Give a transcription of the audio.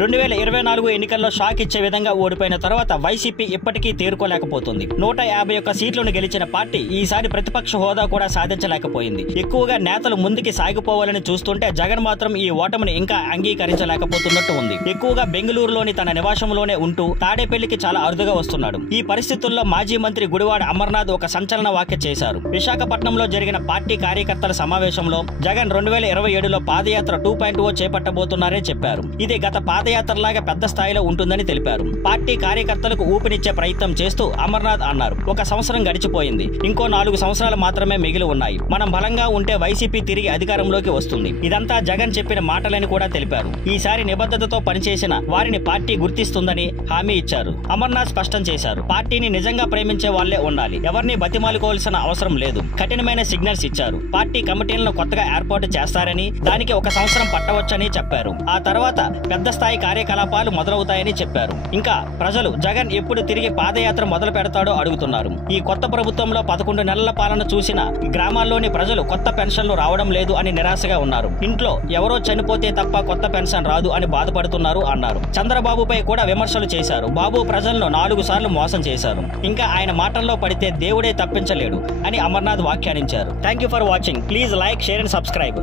2024 ఎన్నికల్లో షాక్ ఇచ్చే విధంగా ఓడిపోయిన తర్వాత వైసీపీ ఇప్పటికీ తేరుకోలేకపోతుంది. 151 సీట్లను గెలిచిన పార్టీ ఈసారి ప్రతిపక్ష హోదా కూడా సాధించలేకపోయింది. ఎక్కువగా నేతలు ముందుకి సాగిపోవాలని చూస్తుంటే జగన్ మాత్రం ఈ ఓటమిని ఇంకా అంగీకరించలేకపోతున్నట్టు ఉంది. ఎక్కువగా బెంగళూరులోని తన నివాసంలోనే ఉంటూ తాడేపల్లికి చాలా అరుదుగా వస్తున్నాడు. ఈ పరిస్థితుల్లో మాజీ మంత్రి గుడివాడ అమర్నాథ్ ఒక సంచలన వ్యాఖ్య చేశారు. విశాఖపట్నంలో జరిగిన పార్టీ కార్యకర్తల సమావేశంలో జగన్ 2027లో పాదయాత్ర 2.0 చేపట్టబోతున్నారని చెప్పారు. ఇది గత పాదయాత్రలాగా పెద్ద స్థాయిలో ఉంటుందని తెలిపారు. పార్టీ కార్యకర్తలకు ఊపినిచ్చే ప్రయత్నం చేస్తూ అమర్నాథ్ అన్నారు, ఒక సంవత్సరం గడిచిపోయింది, ఇంకో 4 సంవత్సరాలు మాత్రమే మిగిలి ఉన్నాయి. మనం బలంగా ఉంటే వైసీపీ తిరిగి అధికారంలోకి వస్తుంది. ఇదంతా జగన్ చెప్పిన మాటలని కూడా తెలిపారు. ఈసారి నిబద్ధతతో పనిచేసిన వారిని పార్టీ గుర్తిస్తుందని హామీ ఇచ్చారు. అమర్నాథ్ స్పష్టం చేశారు, పార్టీని నిజంగా ప్రేమించే వాళ్లే ఉండాలి, ఎవరిని బతిమాలుకోవాల్సిన అవసరం లేదు. కఠినమైన సిగ్నల్స్ ఇచ్చారు. పార్టీ కమిటీలను కొత్తగా ఏర్పాటు చేస్తారని, దానికి 1 సంవత్సరం పట్టవచ్చని చెప్పారు. ఆ తర్వాత పెద్ద స్థాయి కార్యకలాపాలు మొదలవుతాయని చెప్పారు. ఇంకా ప్రజలు జగన్ ఎప్పుడు తిరిగి పాదయాత్ర మొదలు పెడతాడో అడుగుతున్నారు. ఈ కొత్త ప్రభుత్వంలో 11 నెలల పాలన చూసిన గ్రామాల్లోని ప్రజలు కొత్త పెన్షన్లు రావడం లేదు అని నిరాశగా ఉన్నారు. ఇంట్లో ఎవరో చనిపోతే తప్ప కొత్త పెన్షన్ రాదు అని బాధపడుతున్నారు అన్నారు. చంద్రబాబుపై కూడా విమర్శలు చేశారు. బాబు ప్రజలను 4 సార్లు మోసం చేశారు. ఇంకా ఆయన మాటల్లో పడితే దేవుడే తప్పించలేడు అని అమర్నాథ్ వ్యాఖ్యానించారు. Thank you for watching. Please like, share and subscribe.